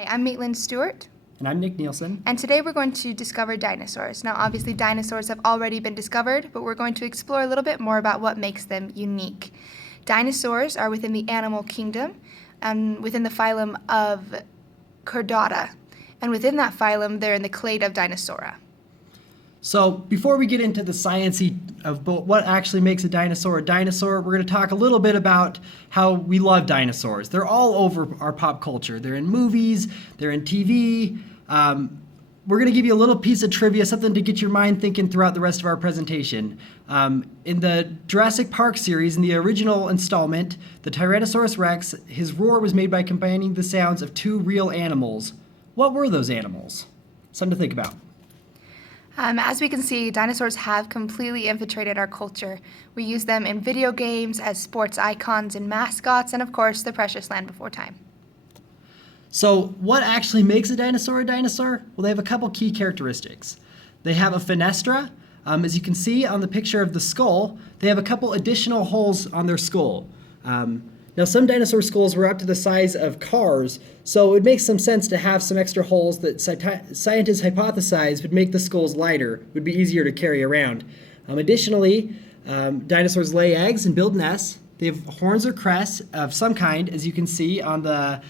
Hi, I'm Maitlin Stewart. And I'm Nick Nielson. And today we're going to discover dinosaurs. Now, obviously, dinosaurs have already been discovered, but we're going to explore a little bit more about what makes them unique. Dinosaurs are within the animal kingdom, within the phylum of Chordata. And within that phylum, they're in the clade of Dinosaura. So before we get into the sciencey of what actually makes a dinosaur, we're going to talk a little bit about how we love dinosaurs. They're all over our pop culture. They're in movies, they're in TV. We're going to give you a little piece of trivia, something to get your mind thinking throughout the rest of our presentation. In the Jurassic Park series, in the original installment, the Tyrannosaurus Rex, his roar was made by combining the sounds of two real animals. What were those animals? Something to think about. As we can see, dinosaurs have completely infiltrated our culture. We use them in video games, as sports icons and mascots, and of course, the precious land before time. So what actually makes a dinosaur a dinosaur? Well, they have a couple key characteristics. They have a fenestra. As you can see on the picture of the skull, they have a couple additional holes on their skull. Now, some dinosaur skulls were up to the size of cars, so it would make some sense to have some extra holes that scientists hypothesized would make the skulls lighter, would be easier to carry around. Additionally, dinosaurs lay eggs and build nests. They have horns or crests of some kind, as you can see on the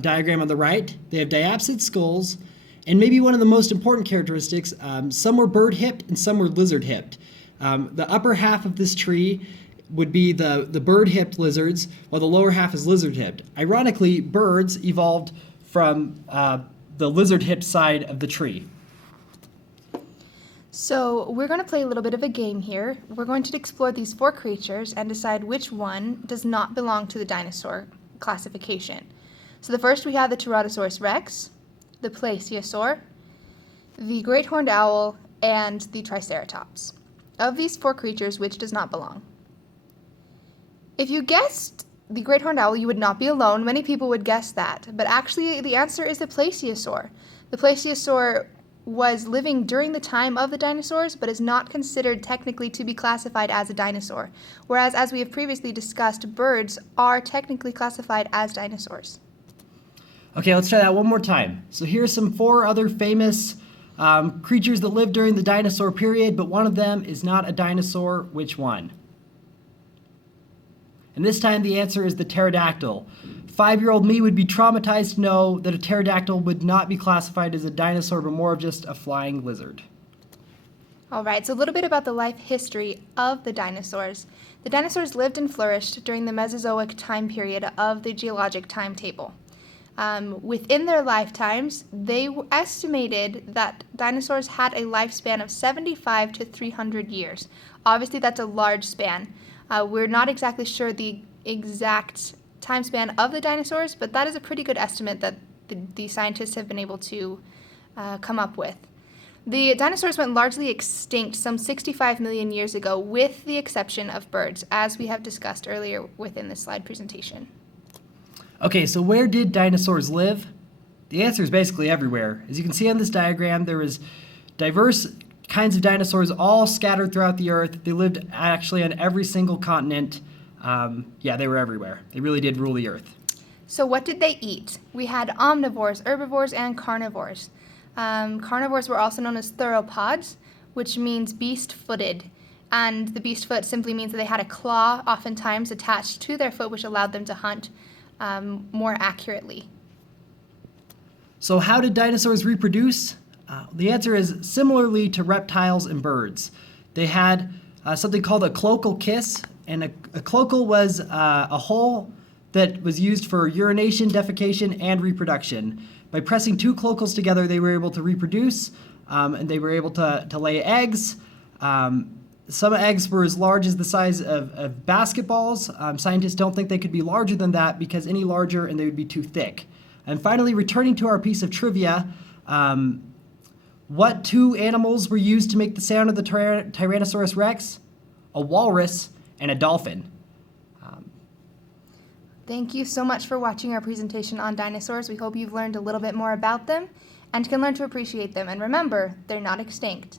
diagram on the right. They have diapsid skulls, and maybe one of the most important characteristics, some were bird-hipped and some were lizard-hipped. The upper half of this tree would be the bird-hipped lizards, while the lower half is lizard-hipped. Ironically, birds evolved from the lizard-hipped side of the tree. So we're going to play a little bit of a game here. We're going to explore these four creatures and decide which one does not belong to the dinosaur classification. So the first we have the Tyrannosaurus Rex, the Plesiosaur, the Great Horned Owl, and the Triceratops. Of these four creatures, which does not belong? If you guessed the Great Horned Owl, you would not be alone. Many people would guess that. But actually, the answer is the Plesiosaur. The Plesiosaur was living during the time of the dinosaurs, but is not considered technically to be classified as a dinosaur. Whereas, as we have previously discussed, birds are technically classified as dinosaurs. Okay, let's try that one more time. So here's some four other famous creatures that lived during the dinosaur period, but one of them is not a dinosaur. Which one? And this time the answer is the pterodactyl. 5-year-old me would be traumatized to know that a pterodactyl would not be classified as a dinosaur, but more of just a flying lizard. All right, so a little bit about the life history of the dinosaurs. The dinosaurs lived and flourished during the Mesozoic time period of the geologic timetable. Within their lifetimes, they estimated that dinosaurs had a lifespan of 75 to 300 years. Obviously, that's a large span. We're not exactly sure the exact time span of the dinosaurs, but that is a pretty good estimate that the scientists have been able to come up with. The dinosaurs went largely extinct some 65 million years ago, with the exception of birds, as we have discussed earlier within this slide presentation. Okay, so where did dinosaurs live? The answer is basically everywhere. As you can see on this diagram, there was diverse kinds of dinosaurs all scattered throughout the earth. They lived actually on every single continent. They were everywhere. They really did rule the earth. So what did they eat? We had omnivores, herbivores, and carnivores. Carnivores were also known as theropods, which means beast-footed. And the beast foot simply means that they had a claw oftentimes attached to their foot, which allowed them to hunt more accurately. So how did dinosaurs reproduce? The answer is similarly to reptiles and birds. They had something called a cloacal kiss, and a cloacal was a hole that was used for urination, defecation, and reproduction. By pressing two cloacals together, they were able to reproduce, and they were able to lay eggs. Some eggs were as large as the size of basketballs. Scientists don't think they could be larger than that because any larger and they would be too thick. And finally, returning to our piece of trivia, what two animals were used to make the sound of the Tyrannosaurus Rex? A walrus and a dolphin. Thank you so much for watching our presentation on dinosaurs. We hope you've learned a little bit more about them and can learn to appreciate them. And remember, they're not extinct.